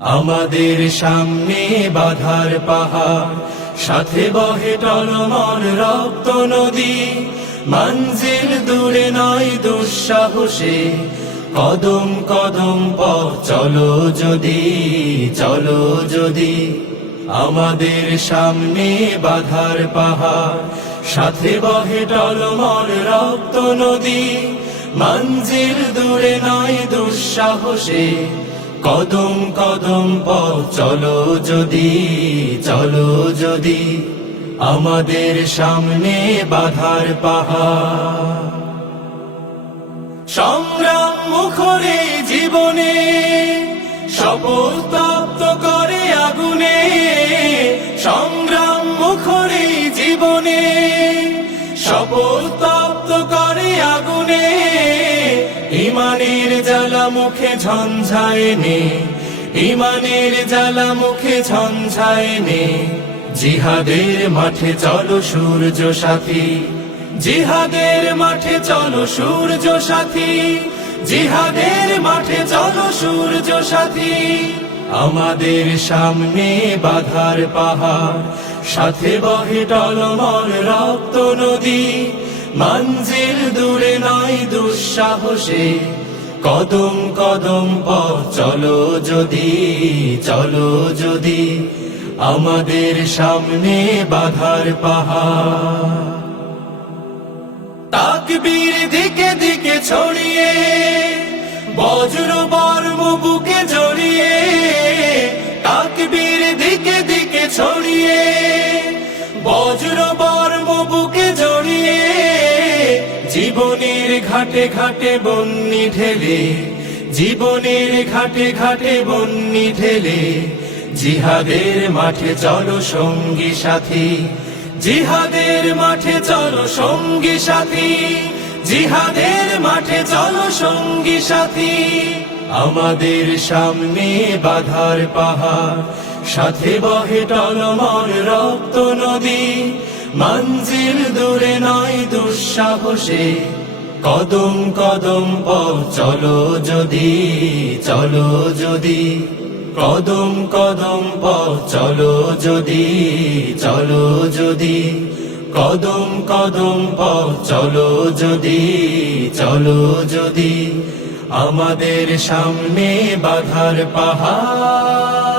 আমাদের সামনে বাধার পাহাড়, সাথে বহে টলমল রক্ত নদী। মঞ্জিল দূরে নয় দুঃসাহসে, কদম কদম পথ চলো যদি, চলো যদি। আমাদের সামনে বাধার পাহাড়, সাথে বহে টলমল রক্ত নদী। মঞ্জিল দূরে নয় দুঃসাহসে, কদম কদম পথ চলো যদি, চলো যদি। আমাদের সামনে বাধার পাহাড়, সংগ্রাম মুখরে জীবনে, শপথ তপ্ত করে আগুনে। সংগ্রাম মুখরে জীবনে, শপথ তপ্ত করে আগুনে। ইমানের জ্বালা মুখে ঝঞ্ঝায় নে, ইমানের জ্বালা মুখে ঝঞ্ঝায় নে। জিহাদের মাঠে চলো সূর্য সাথী, জিহাদের মাঠে চলো সূর্য সাথী, জিহাদের মাঠে চলো সূর্য সাথী। আমাদের সামনে বাধার পাহাড়, সাথে বহে টলমল রক্ত নদী। মঞ্জিল দূরে নয় দুঃসাহসে, কদম কদম পথ চলো যদি, চলো যদি। আমাদের সামনে বাধার পাহাড়, তাকবীর দিকে দিকে ছড়িয়ে, বজ্র বর্ম বুকে জড়িয়ে। তাকবীর দিকে দিকে ছড়িয়ে, বজ্র বর্ম বুকে জড়িয়ে। জীবনের ঘাটে ঘাটে বন্যি ঢেলে, জীবনের ঘাটে ঘাটে বন্যি ঢেলে। জিহাদের মাঠে চলো সঙ্গী সাথী, জিহাদের মাঠে চলো সঙ্গী সাথী, জিহাদের মাঠে চলো সঙ্গী সাথী। আমাদের সামনে বাধার পাহাড়, সাথে বহে টলমল রক্ত নদী। মঞ্জিল দূরে নয় দুঃসাহসে, কদম কদম পথ চলো যদি, চলো যদি। কদম কদম পথ চলো যদি, চলো যদি। কদম কদম পথ চলো যদি, চলো যদি। আমাদের সামনে বাধার পাহাড়।